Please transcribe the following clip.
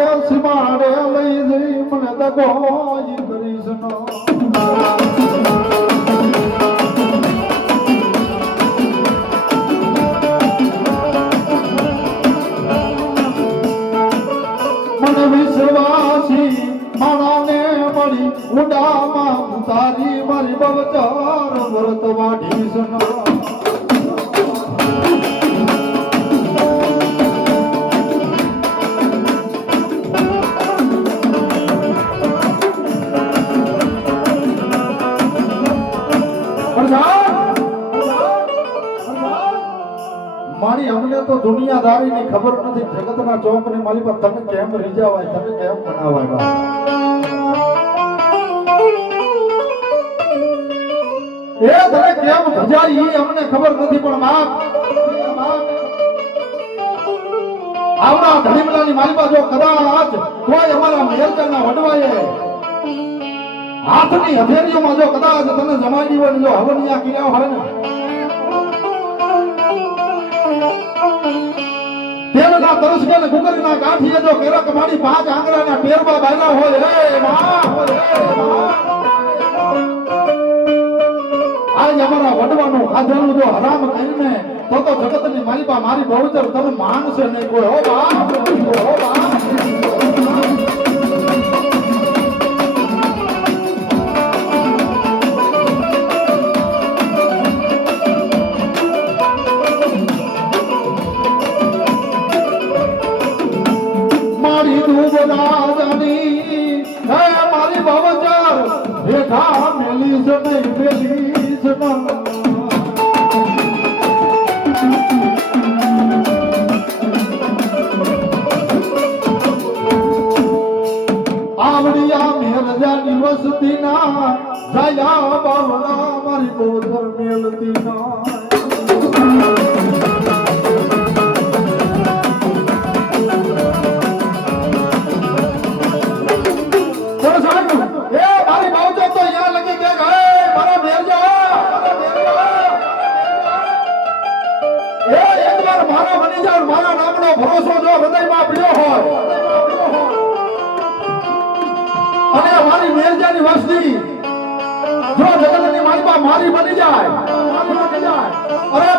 એ સીમાડે લઈ જઈ મને દગો કરીશ નો મને વિશ્વાસી માણાને મળી ઉડામાં તારી મારી બવચાર વ્રત વાઢીશ નો મારી અમને તો દુનિયાદારી ની ખબર નથી જગતના ચોક ની મારી પર તમે કેમ રીજાવાય તમે કેમ બનાવાય એ તમે કેમ ભજાય એ અમને ખબર નથી પણ બાપ આવડા ધડીમલાની મારી પર જો કદાચ કોઈ અમારા મહેલના વડવાએ હાથની હથેળીઓમાં જો કદાચ તને જમાડી હોય જો હવનિયા કર્યા હોય ને તેલના તરસકે ને કુકરીના ગાંઠીએ જો કેરક માડી 5 આંગળાના ટેરબા બાયલા હોય હે માં આજ અમારા વડવાનું ખાધેલું જો હરામ કરીને તો જગતની માલિકા મારી બહુચર તમે માનશે નહીં કોઈ હો બાપ હો બાપ મારી દુબલાની હે મારી બવચર હેઠા મેલીસ નહીં મેલીસ આવડિયા મેરજાની વસતી ના જયા બાવડા મારી બવચર મેલતી ના મારા નામનો ભરોસો જો હૃદયમાં પડ્યો હોય અને મારી મેરજાની વસ્તી જો જગતની માલિકા મારી બની જાય અરે